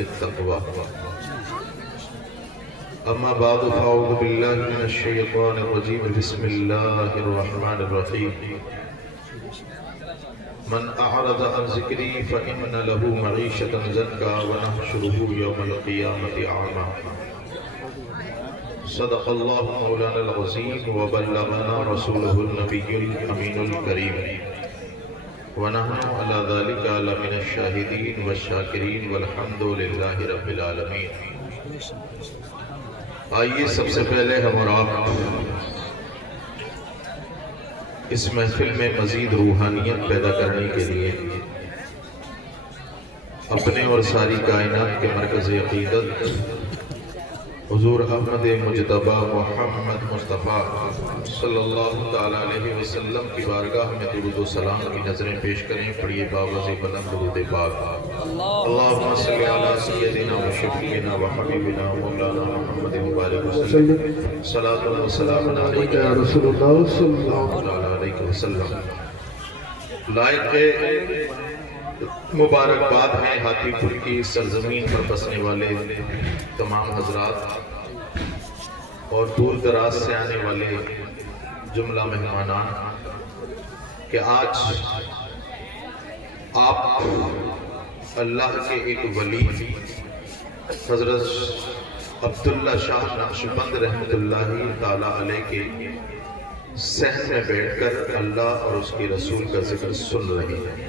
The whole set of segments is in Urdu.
بالتقوى أما بعد فأعوذ بالله من الشيطان الرجيم بسم الله الرحمن الرحيم من أعرض عن ذكري فإن له معيشة ضنكا ونحشره يوم القيامة أعمى صدق الله مولانا العظيم وبلغنا رسوله النبي الأمين الكريم ونحن على ذلك لمن الشاهدين والشاكرين والحمد لله رب العالمين۔ آئیے سب سے پہلے ہم اور آپ اس محفل میں مزید روحانیت پیدا کرنے کے لیے اپنے اور ساری کائنات کے مرکز عقیدت حضور احمد مجتبی محمد مصطفیٰ صلی اللہ تعالیٰ علیہ وسلم کی بارگاہ میں درود و سلام کی نظریں پیش کریں۔ پڑھیے باوزِ بلند درود پاک۔ اللہم صلی علی سیدنا و شفیعنا و حبیبنا مولانا محمد مبارک وسلم صلاۃ و سلام علیک یا رسول اللہ صلی اللہ علیہ وسلم۔ لائق مبارکباد ہیں ہاتھی پور کی سرزمین پر بسنے والے تمام حضرات اور دور دراز سے آنے والے جملہ مہمانان کہ آج آپ اللہ کے ایک ولی حضرت عبداللہ شاہ نقشبند رحمۃ اللہ تعالیٰ علیہ کے صحن میں بیٹھ کر اللہ اور اس کے رسول کا ذکر سن رہے ہیں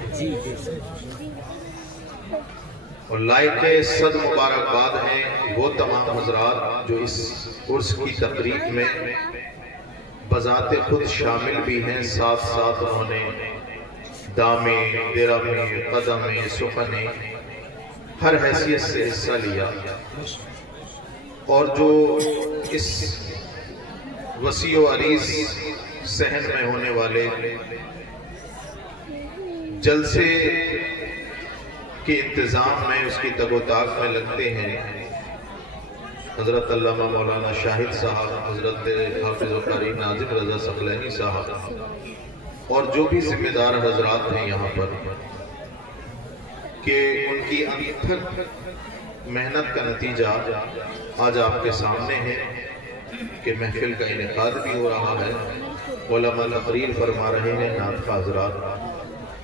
اور لائق صد مبارکباد ہیں وہ تمام حضرات جو اس عرس کی تقریب میں بذات خود شامل بھی ہیں، ساتھ ساتھ انہوں نے دامے، درمے، قدمے، سخنے ہر حیثیت سے حصہ لیا اور جو اس وسیع و عریض صحن میں ہونے والے جلسے کے انتظام میں اس کی تگ و تاک میں لگتے ہیں حضرت علامہ مولانا شاہد صاحب، حضرت حافظ و قاری ناظم رضا ثقلینی صاحب اور جو بھی ذمہ دار حضرات ہیں یہاں پر کہ ان کی انتھک محنت کا نتیجہ آج آپ کے سامنے ہے کہ محفل کا انعقاد بھی ہو رہا ہے، علماء تقریر فرما رہے ہیں، نعت خواہ حضرات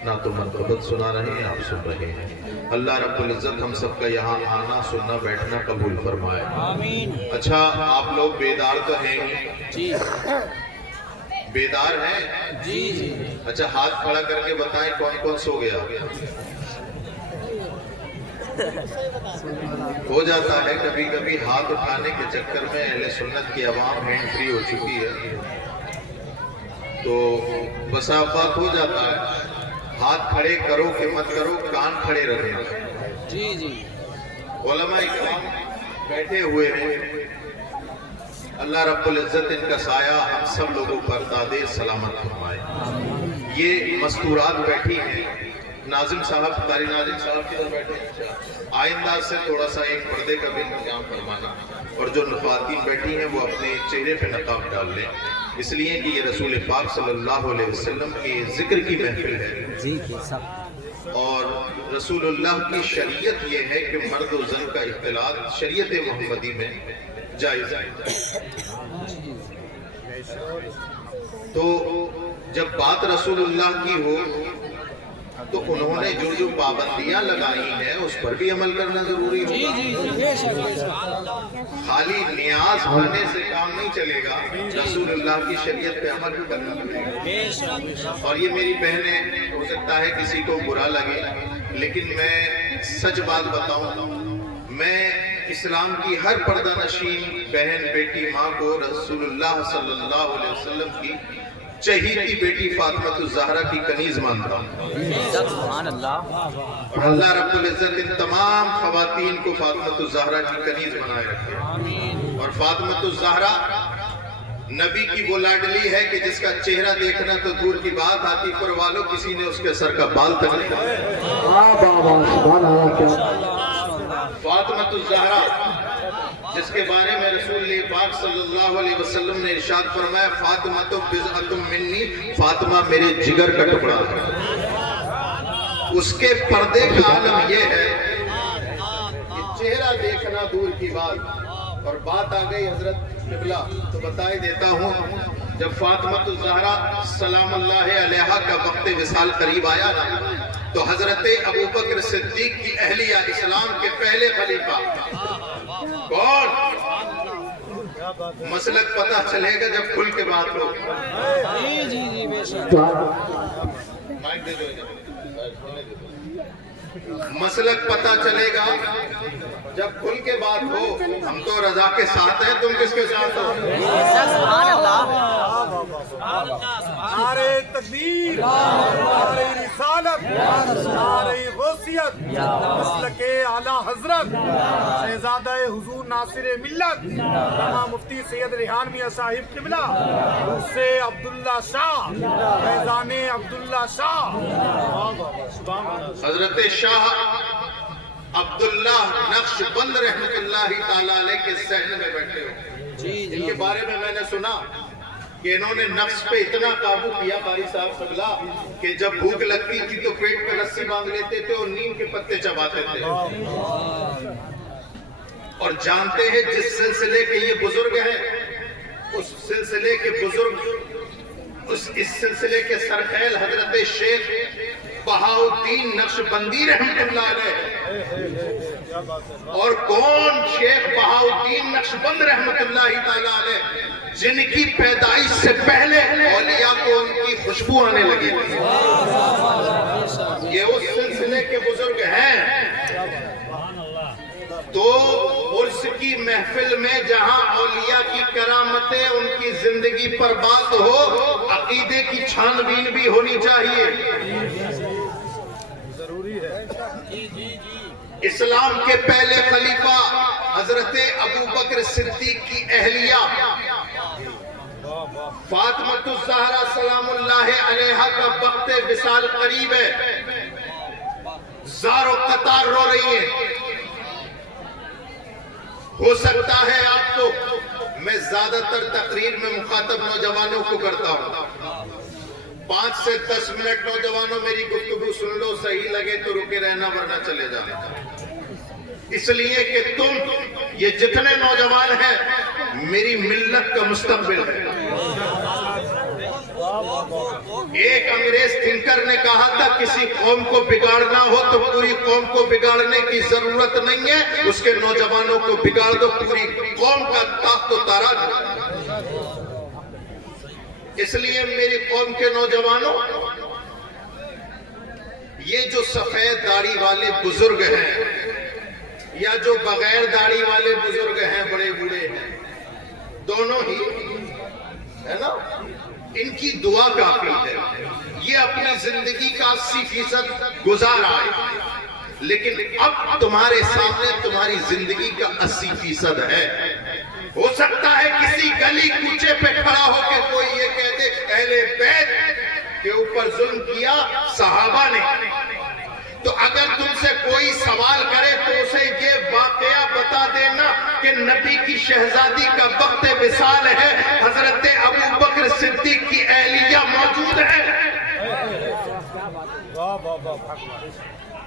نعت و منقبت سنا رہے ہیں، آپ سن رہے ہیں۔ اللہ رب العزت ہم سب کا یہاں آنا سننا بیٹھنا قبول فرمائے آمین۔ اچھا آپ لوگ بیدار تو ہیں جی؟ بیدار ہیں جی جی؟ اچھا ہاتھ کھڑا کر کے بتائیں کون کون سو گیا؟ ہو جاتا ہے کبھی کبھی ہاتھ اٹھانے کے چکر میں اہل سنت کی عوام ہینڈ فری ہو چکی ہے تو بسا اوقات ہو جاتا ہے۔ ہاتھ کھڑے کرو کہ مت کرو، کان کھڑے رہے جی جی۔ علماء اکرام بیٹھے ہوئے ہیں، اللہ رب العزت ان کا سایہ ہم سب لوگوں پر دادے سلامت فرمائے۔ یہ مستورات بیٹھی ہیں، ناظم صاحب، قاری ناظم صاحب کی طرف بیٹھے ہیں، آئندہ سے تھوڑا سا ایک پردے کا بھی انتظام فرمانا اور جو خواتین بیٹھی ہیں وہ اپنے چہرے پہ نقاب ڈال لیں، اس لیے کہ یہ رسول پاک صلی اللہ علیہ وسلم کے ذکر کی محفل ہے اور رسول اللہ کی شریعت یہ ہے کہ مرد و زن کا اختلاط شریعت محمدی میں جائز ہے۔ تو جب بات رسول اللہ کی ہو تو انہوں نے جو جو پابندیاں لگائی ہیں اس پر بھی عمل کرنا ضروری ہوگا۔ خالی نیاز آنے سے کام نہیں چلے گا، رسول اللہ کی شریعت پہ عمل بھی کرنا پڑے گا۔ اور یہ میری بہنیں، ہو سکتا ہے کسی کو برا لگے لیکن میں سچ بات بتاؤں، میں اسلام کی ہر پردہ نشین بہن، بیٹی، ماں کو رسول اللہ صلی اللہ علیہ وسلم کی چہیتی بیٹی فاطمہ الزہرا کی کنیز مانتا ہوں اور اللہ رب العزت ان تمام خواتین کو فاطمہ الزہرا کی کنیز بنائے رکھے اور فاطمہ الزہرا نبی کی وہ لاڈلی ہے کہ جس کا چہرہ دیکھنا تو دور کی بات، آتی پر والوں کسی نے اس کے سر کا بال تک نہیں فاطمہ الزہرا جس کے بارے میں رسول پاک صلی اللہ علیہ وسلم نے ارشاد فرمایا فاطمہ تو بضعۃ منی، فاطمہ میرے جگر کا ٹکڑا ہے۔ اس کے پردے کا عالم یہ ہے کہ دیکھنا دور کی بات، اور بات آ گئی حضرت قبلہ تو بتا ہی دیتا ہوں، جب فاطمہ الزہرا سلام اللہ علیہا کا وقت وصال قریب آیا نا، تو حضرت ابوبکر صدیق کی اہلیہ اسلام کے پہلے خلیفہ کون؟ مسلک پتہ چلے گا جب کھل کے بات ہو۔ مسلک پتہ چلے گا جب کھل کے بات ہو۔ ہم تو رضا کے ساتھ ہیں، تم کس کے ساتھ ہو؟ نعرہ تکبیر، نعرہ رسالت، نعرہ غوثیت، مسلک اعلی حضرت شہزادہ حضور ناصر ملت علامہ مفتی سید ریحان میاں صاحب قبلہ اس سے عبداللہ شاہ فیضان عبداللہ شاہ حضرت شاہ عبداللہ نقش بند رحمت اللہ تعالیٰ علیہ کے صحن میں بیٹھے ہو۔ ان کے بارے میں نے سنا کہ انہوں نے نفس پہ اتنا قابو کیا قاری صاحب قبلہ کہ جب بھوک لگتی تھی تو پیٹ پہ رسی باندھ لیتے تھے اور نیم کے پتے چباتے تھے۔ اور جانتے ہیں جس سلسلے کے یہ بزرگ ہیں، اس سلسلے کے بزرگ، اس سلسلے کے سرخیل حضرت شیخ بہاؤالدین نقشبندی رحمت اللہ علیہ۔ اور کون؟ شیخ بہاؤالدین نقشبند رحمت اللہ تعالیٰ علیہ، جن کی پیدائش سے پہلے اولیاء کو ان کی خوشبو آنے لگی تھی۔ یہ اس سلسلے کے بزرگ ہیں۔ تو عرس کی محفل میں جہاں اولیاء کی کرامتیں، ان کی زندگی پر بات ہو، عقیدے کی چھان بین بھی ہونی چاہیے۔ اسلام کے پہلے خلیفہ حضرت ابوبکر صدیق کی اہلیہ فاطمہ الزہرا سلام اللہ علیہا کا وقت وصال قریب ہے، زار و قطار رو رہی ہیں۔ ہو سکتا ہے آپ کو، میں زیادہ تر تقریر میں مخاطب نوجوانوں کو کرتا ہوں، 5 سے 10 منٹ نوجوانوں میری گفتگو سن لو، صحیح لگے تو رکے رہنا ورنہ چلے جانا، اس لیے کہ تم یہ جتنے نوجوان ہیں میری ملت کا مستقبل ہے۔ ایک انگریز تھنکر نے کہا تھا کسی قوم کو بگاڑنا ہو تو پوری قوم کو بگاڑنے کی ضرورت نہیں ہے، اس کے نوجوانوں کو بگاڑ دو، پوری قوم کا تاخت و تاراج۔ اس لیے میری قوم کے نوجوانوں، یہ جو سفید داڑھی والے بزرگ ہیں یا جو بغیر داڑھی والے بزرگ ہیں، بڑے بوڑھے ہیں، دونوں ہی ہے نا، ان کی دعا کافی ہے۔ یہ اپنی زندگی کا 80% گزار آئے، لیکن اب تمہارے سامنے تمہاری زندگی کا 80% ہے۔ ہو سکتا ہے کسی گلی کوچے پہ کھڑا ہو کے کوئی یہ کہہ دے اہل بیت کے اوپر ظلم کیا صحابہ نے، تو اگر تم سے کوئی سوال کرے تو اسے یہ واقعہ بتا دینا کہ نبی کی شہزادی کا وقت وصال ہے، حضرت ابوبکر صدیق کی اہلیہ موجود ہے،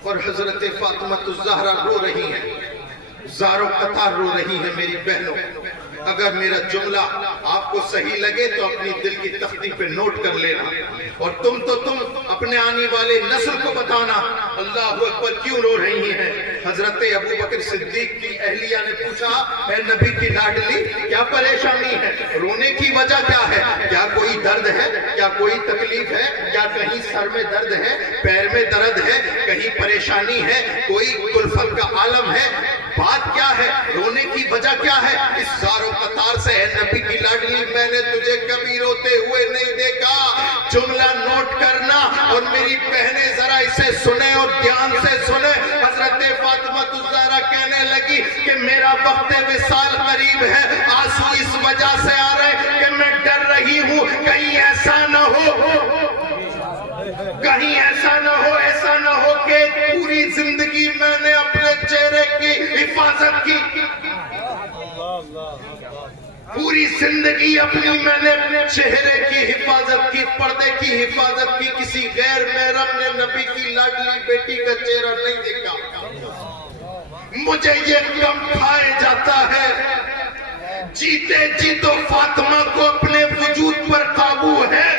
اور حضرت فاطمہ الزہرا رو رہی ہیں، زار و قطار رو رہی ہیں۔ میری بہنوں، اگر میرا جملہ آپ کو صحیح لگے تو اپنی دل کی تختی پہ نوٹ کر لینا، اور تم اپنے آنے والے نسل کو بتانا اللہ اکبر کیوں رو رہی ہیں۔ حضرت ابوبکر صدیق کی اہلیہ نے پوچھا، اے نبی کی لاڈلی کیا پریشانی ہے، رونے کی وجہ کیا ہے، کیا کوئی درد ہے، کیا کوئی تکلیف ہے، کیا کہیں سر میں درد ہے، پیر میں درد ہے، کہیں پریشانی ہے، کوئی کلفت کا عالم ہے، بات کیا ہے، رونے کی وجہ کیا ہے؟ اس زار و قطار سے اے نبی کی لاڈلی میں نے تجھے کبھی روتے ہوئے نہیں دیکھا۔ جملہ نوٹ کرنا، اور میری بہنیں ذرا اسے سنیں اور دھیان سے سنیں۔ حضرت فاطمہ الزہرا کہنے لگی کہ میرا وقت وصال قریب ہے، آنسو اس وجہ سے آ رہے کہ میں ڈر رہی ہوں کہیں ایسا نہ ہو کہ پوری زندگی میں نے اپنے چہرے کی حفاظت کی، پوری زندگی اپنی میں نے اپنے چہرے کی حفاظت کی، پردے کی حفاظت کی، کسی غیر محرم نے نبی کی لاڈلی بیٹی کا چہرہ نہیں دیکھا۔ مجھے یہ غم کھائے جاتا ہے، جیتے جی تو فاطمہ کو اپنے وجود پر قابو ہے،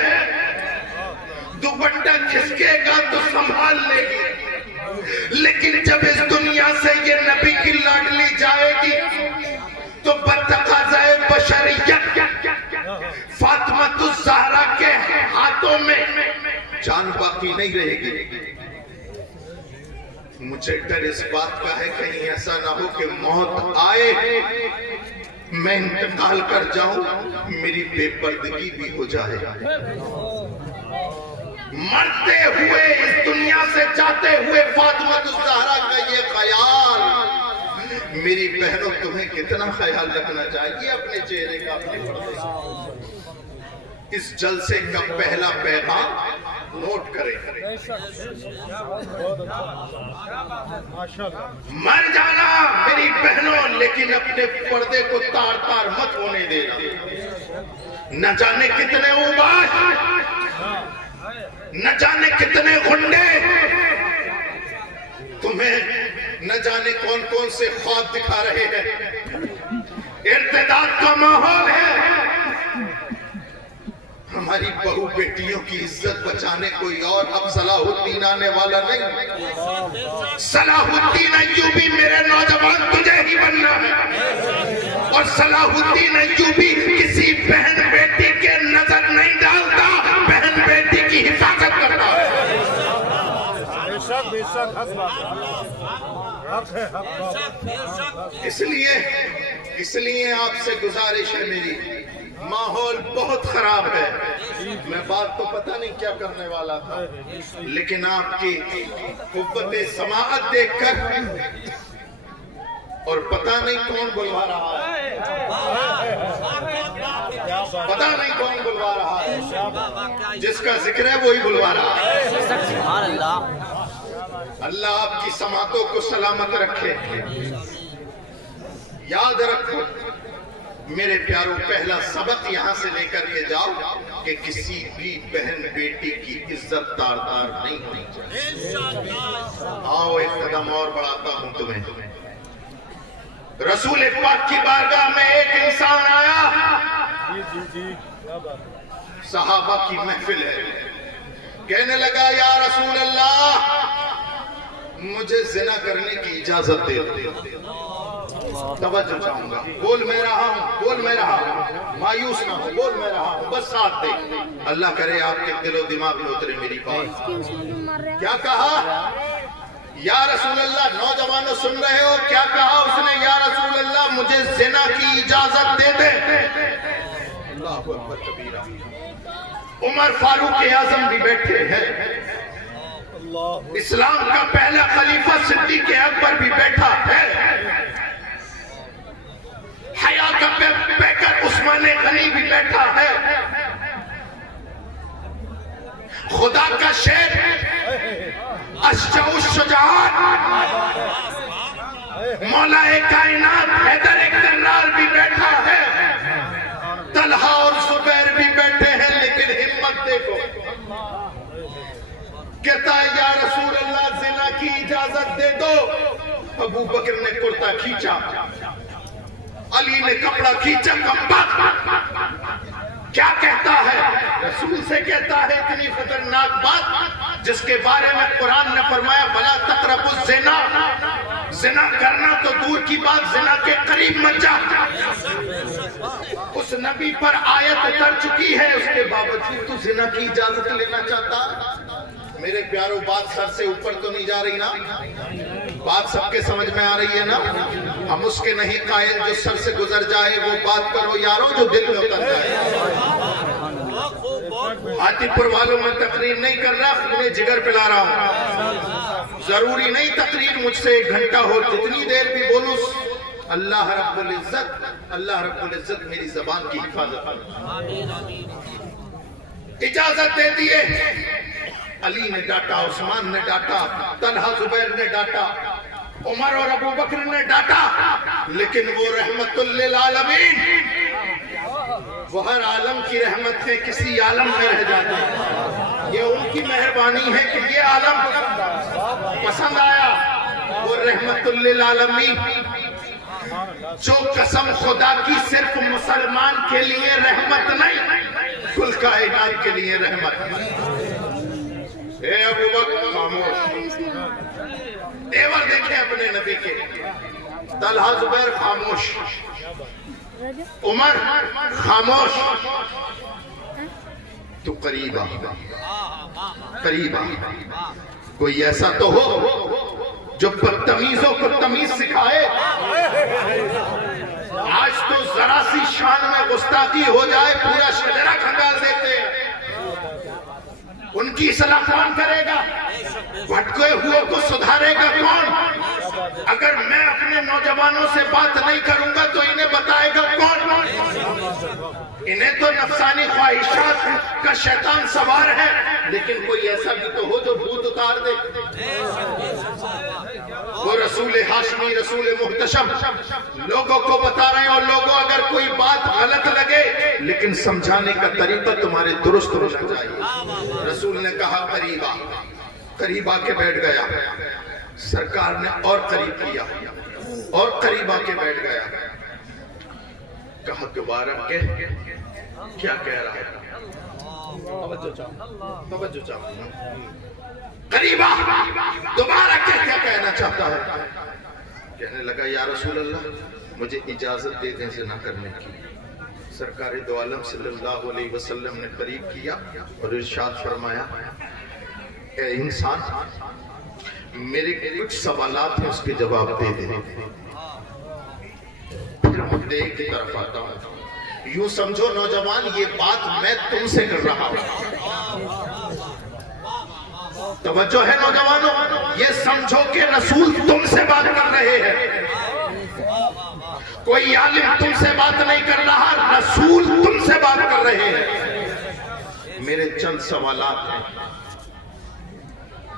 دوپٹہ کھسکے گا تو سنبھال لے گی، لیکن جب اس دنیا سے یہ نبی کی لاڈلی جائے گی تو بتقاضائے بشریت فاطمہ الزہرا کے ہاتھوں میں جان باقی نہیں رہے گی۔ مجھے ڈر اس بات کا ہے کہیں ایسا نہ ہو کہ موت آئے، میں انتقال کر جاؤں، میری بے پردگی بھی ہو جائے، مرتے ہوئے اس دنیا سے جاتے ہوئے فاطمہ الزہرا کا یہ خیال۔ میری بہنوں تمہیں کتنا خیال رکھنا چاہیے اپنے چہرے کا، اپنے پردے کا۔ اس جلسے کا پہلا پیغام نوٹ کریں، مر جانا میری بہنوں، لیکن اپنے پردے کو تار تار مت ہونے دینا۔ نہ جانے کتنے اوباش، نہ جانے کتنے غنڈے تمہیں نہ جانے کون کون سے خواب دکھا رہے ہیں۔ ارتداد کا ماحول ہے، ہماری بہو بیٹیوں کی عزت بچانے کوئی اور اب صلاح الدین آنے والا نہیں۔ صلاح الدین ایوبی میرے نوجوان تجھے ہی بننا ہے، اور صلاح الدین ایوبی کسی بہن بیٹی کے نظر نہیں ڈالتا، بہن بیٹی کی حفاظت کرتا ہے۔ اس لیے آپ سے گزارش ہے میری، ماحول بہت خراب ہے، میں بات تو پتہ نہیں کیا کرنے والا تھا، لیکن آپ کی قوت سماعت دیکھ کر اور پتہ نہیں کون بلوا رہا ہے، پتہ نہیں کون بلوا رہا ہے، جس کا ذکر ہے وہی بلوا رہا ہے۔ اللہ آپ کی سماعتوں کو سلامت رکھے۔ یاد رکھو میرے پیاروں، پہلا سبق یہاں سے لے کر کے جاؤ کہ کسی بھی بہن بیٹی کی عزت تار تار نہیں ہونی چاہیے۔ آؤ ایک قدم اور بڑھاتا ہوں تمہیں۔ رسول پاک کی بارگاہ میں ایک انسان آیا، صحابہ کی محفل ہے، کہنے لگا یا رسول اللہ مجھے زنا کرنے کی اجازت دے دو۔ توجہ چاہوں گا، بول میں رہا ہوں، بول میں رہا ہوں، مایوس نہ ہو، بول میں رہا ہوں، بس ساتھ دے۔ اللہ کرے آپ کے دل و دماغ میں اترے میری بات۔ کیا کہا؟ یا رسول اللہ، نوجوانوں سن رہے ہو کیا کہا اس نے؟ یا رسول اللہ مجھے زنا کی اجازت دے دے۔ اللہ اکبر کبیرہ۔ عمر فاروق اعظم بھی بیٹھے ہیں، اسلام کا پہلا خلیفہ صدیق اکبر بھی بیٹھا ہے، حیا کا پیکر عثمان غنی بھی بیٹھا ہے، خدا کا شیر اشجع الشجاعات مولا کائنات حیدر کرار بھی بیٹھا ہے، طلحہ اور زبیر بھی بیٹھے ہیں، لیکن ہمت دیکھو، کہتا ہے یا رسول اللہ زنا کی اجازت دے دو۔ ابو بکر نے کرتا کھینچا، علی نے کپڑا کھینچا، کیا کہتا ہے؟ رسول سے کہتا ہے اتنی خطرناک بات جس کے بارے میں قرآن نے فرمایا بلا تقربوا الزنا، زنا کرنا تو دور کی بات، زنا کے قریب مت جا۔ اس نبی پر آیت اتر چکی ہے، اس کے باوجود تو زنا کی اجازت لینا چاہتا۔ میرے پیاروں بات سر سے اوپر تو نہیں جا رہی نا؟ بات سب کے سمجھ میں آ رہی ہے نا؟ ہم اس کے نہیں قائل جو سر سے گزر جائے وہ بات کرو یارو جو دل میں اتر جائے۔ ہاتھی پور والوں میں تقریر نہیں کر رہا، خون جگر پلا رہا ہوں۔ ضروری نہیں تقریر مجھ سے 1 گھنٹہ ہو، جتنی دیر بھی بولوں۔ اللہ رب العزت میری زبان کی حفاظت اجازت دے دیے۔ علی نے ڈاٹا، عثمان نے ڈاٹا، طلحہ زبیر نے ڈاٹا، عمر اور ابو بکر نے ڈاٹا، لیکن وہ رحمت للعالمین، وہ ہر عالم کی رحمت ہے، کسی عالم میں رہ جاتے ہیں۔ یہ ان کی مہربانی ہے کہ یہ عالم پسند آیا، وہ رحمت للعالمین. جو قسم خدا کی صرف مسلمان کے لیے رحمت نہیں، کل کائنات کے لیے رحمت. اے ابو بکر خاموش. تیور دیکھیں اپنے نبی کے. طلحہ زبیر خاموش، عمر خاموش. تو قریب آ، قریب آ. کوئی ایسا تو ہو جو بدتمیزوں کو تمیز سکھائے. آج تو ذرا سی شان میں گستاخی ہو جائے پورا شجرہ کھنگال دیتے ہیں. ان کی اصلاح کون کرے گا؟ بھٹکے ہوئے کو سدھارے گا کون؟ اگر میں اپنے نوجوانوں سے بات نہیں کروں گا تو انہیں بتائے گا کون؟ انہیں تو نفسانی خواہشات کا شیطان سوار ہے، لیکن کوئی ایسا بھی تو ہو جو بھوت اتار دے. وہ رسول ہاشمی، رسول محتشم لوگوں کو بتا رہے ہیں. اور لوگوں اگر کوئی بات غلط لگے لیکن سمجھانے کا طریقہ تمہارے درست ہونا چاہیے. رسول نے کہا قریب آ. قریب آ کے بیٹھ گیا. سرکار نے اور قریب کیا اور قریب آ کے بیٹھ گیا. کہا دوبارہ کیا کہہ رہا ہے؟ توجہ چاہوں. قریب آ، دوبارہ کیا کہنا چاہتا ہے؟ کہنے لگا یا رسول اللہ مجھے اجازت دے دیں زنا کرنے کی. سرکار دو عالم صلی اللہ علیہ وسلم نے قریب کیا اور ارشاد فرمایا اے انسان میرے کچھ سوالات ہیں اس کے جواب دے دے. پھر مدعے کی طرف آتا ہوں. یوں سمجھو نوجوان یہ بات میں تم سے کر رہا ہوں. توجہ ہے نوجوانوں، یہ سمجھو کہ رسول تم سے بات کر رہے ہیں. کوئی عالم تم سے بات نہیں کر رہا، رسول تم سے بات کر رہے ہیں. میرے چند سوالات ہیں،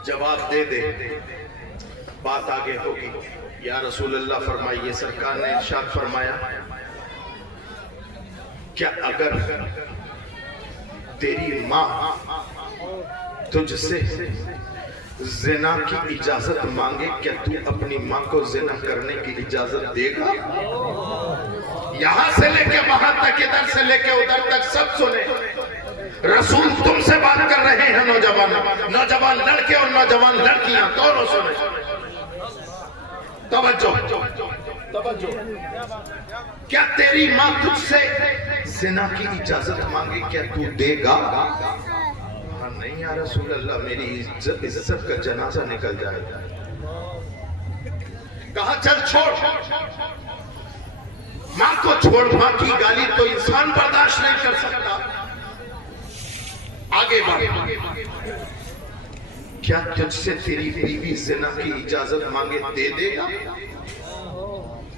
جواب دے دے بات آگے ہوگی. یا رسول اللہ فرمائیے. سرکار نے ارشاد فرمایا کیا اگر تیری ماں تجھ سے زنا کی اجازت مانگے کیا تو اپنی ماں کو زنا کرنے کی اجازت دے گا؟ یہاں سے لے کے وہاں تک، ادھر سے لے کے ادھر تک سب سنے. رسول تم سے بات کر رہے ہیں نوجوان لڑکے اور نوجوان لڑکیاں دونوں سنے. توجہ. کیا تیری ماں تجھ سے زنا کی اجازت مانگے کیا تو دے گا؟ نہیں یا رسول اللہ میری عزت کا جنازہ نکل جائے گا. کہا چل چھوڑ. ماں کو چھوڑ. ماں کی گالی تو انسان برداشت نہیں کر سکتا. آگے بڑھ. کیا تجھ سے تیری بیوی زنا کی اجازت مانگے دے گا؟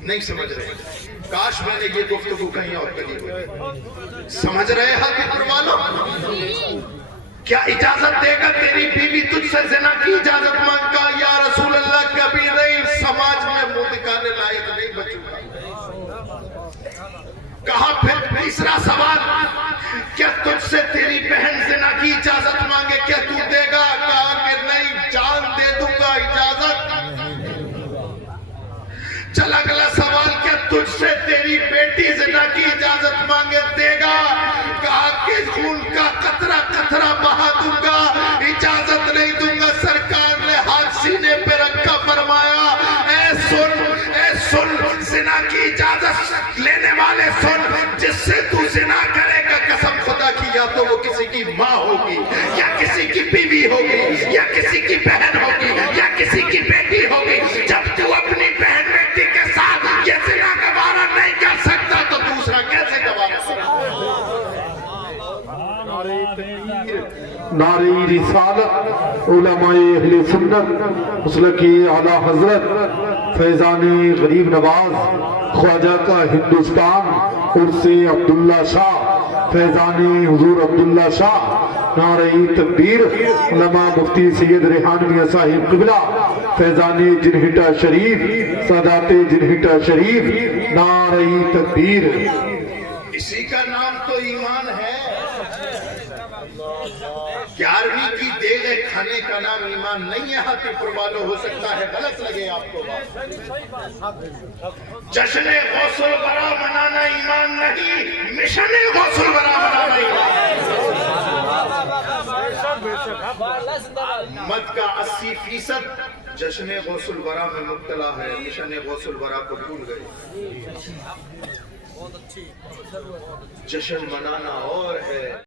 نہیں سمجھ رہے. کاش میں نے یہ گفتگو کہیں اور کری ہوئی. سمجھ رہے حق پر والوں؟ کیا اجازت دے گا تیری بیوی تجھ سے زنا کی اجازت مانگا؟ یا رسول اللہ کبھی نہیں. سماج میں منہ دکھانے لائق نہیں بچوں گا. کہا پھر تیسرا سوال کیا تجھ سے تیری بہن زنا کی اجازت مانگے کیا تو دے گا؟ کہا کہ نہیں، جان دے دوں گا اجازت. چل اگلا سوال کیا تجھ سے تیری بیٹی زنا کی اجازت مانگے دے گا؟ کہا کہ خون کا قطرہ قطرہ بہا دوں گا، اجازت نہیں دوں گا. سرکار نے ہاتھ سینے پہ رکھا فرمایا اے سن زنا کی اجازت لینے والے سن. جس سے تو زنا کرے گا قسم خدا کی یا تو وہ کسی کی ماں ہوگی یا کسی کی بیوی ہوگی یا کسی کی بہن ہوگی یا کسی کی بیٹی ہوگی. جب تو اپنی بہن بیٹی کے ساتھ یہ زنا گوارا نہیں کر سکتا تو دوسرا کیسے گوارا سکتا؟ نعرہ رسالت علماء اہل سنت مسلکی اعلی حضرت فیضانی غریب نواز خواجہ کا ہندوستان عرس عبداللہ شاہ فیضانی حضور عبداللہ شاہ. نعرہ تکبیر. علماء مفتی سید ریحان میاں صاحب قبلہ فیضانی جنہٹا شریف سادات جنہٹا شریف. نعرہ تکبیر. اسی کا نام تو ایمان ہے. 11ویں کی دیگ کھانے کا نام ایمان نہیں ہے ہاتھی پور والوں، ہو سکتا ہے غلط لگے آپ کو بات۔ جشن غوث الورا منانا ایمان نہیں، مشن غوث الورا منانا ایمان۔ مت کا 80% جشن غوث الورا میں مبتلا ہے، مشن غوث الورا کو بھول گئے۔ جشن منانا اور ہے